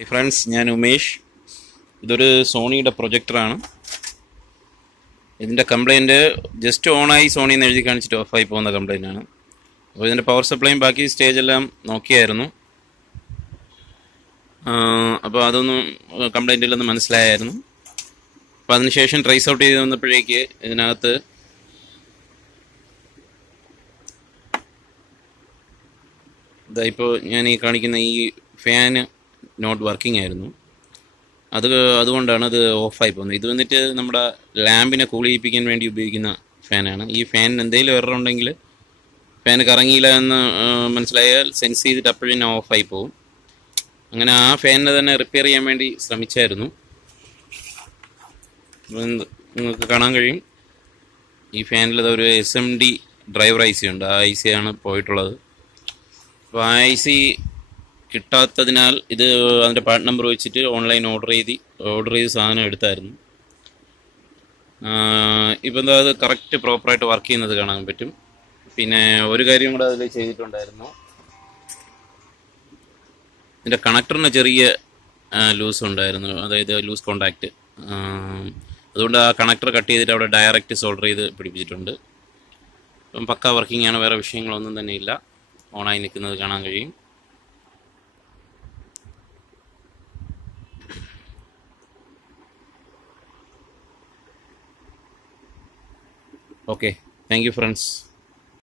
Hey friends, I am Umesh. This is a Sony projector. This complaint just on Sony off complaint. This power supply back stage okay. Complaint trace out the fan not working. That's off. This is a lamp in a cool fan. This fan is a fan sense it up in off. A fan is repair this fan is SMD driver IC. IC കിട്ടാത്തതിനാൽ ഇത് അതിന്റെ part number വെച്ചിട്ട് online order ചെയ്ത് സാധനം എടുത്തായിരുന്നു. ഇപ്പോൾ അത് correct പ്രോപ്പറായിട്ട് work ചെയ്യുന്നത് കാണാൻ പറ്റും. പിന്നെ ഒരു കാര്യം കൂടെ അതിൽ ചെയ്തിട്ടുണ്ടായിരുന്നു. ഇതിന്റെ കണക്ടറിന് ചെറിയ ലൂസ് ഉണ്ടായിരുന്നു, അതായത് ലൂസ് കോണ്ടാക്ട്. അതുകൊണ്ട് ആ കണക്ടർ കട്ട് ചെയ്തിട്ട് അവിടെ ഡയറക്റ്റ് സോൾഡർ ചെയ്ത് പിടിപ്പിച്ചിട്ടുണ്ട്. അപ്പം പക്ക വർക്കിംഗ് ആണ്, വേറെ വിഷയങ്ങളൊന്നും തന്നെ ഇല്ല. ഓണായി നിൽക്കുന്നത് കാണാൻ കഴിയും. Okay, thank you friends.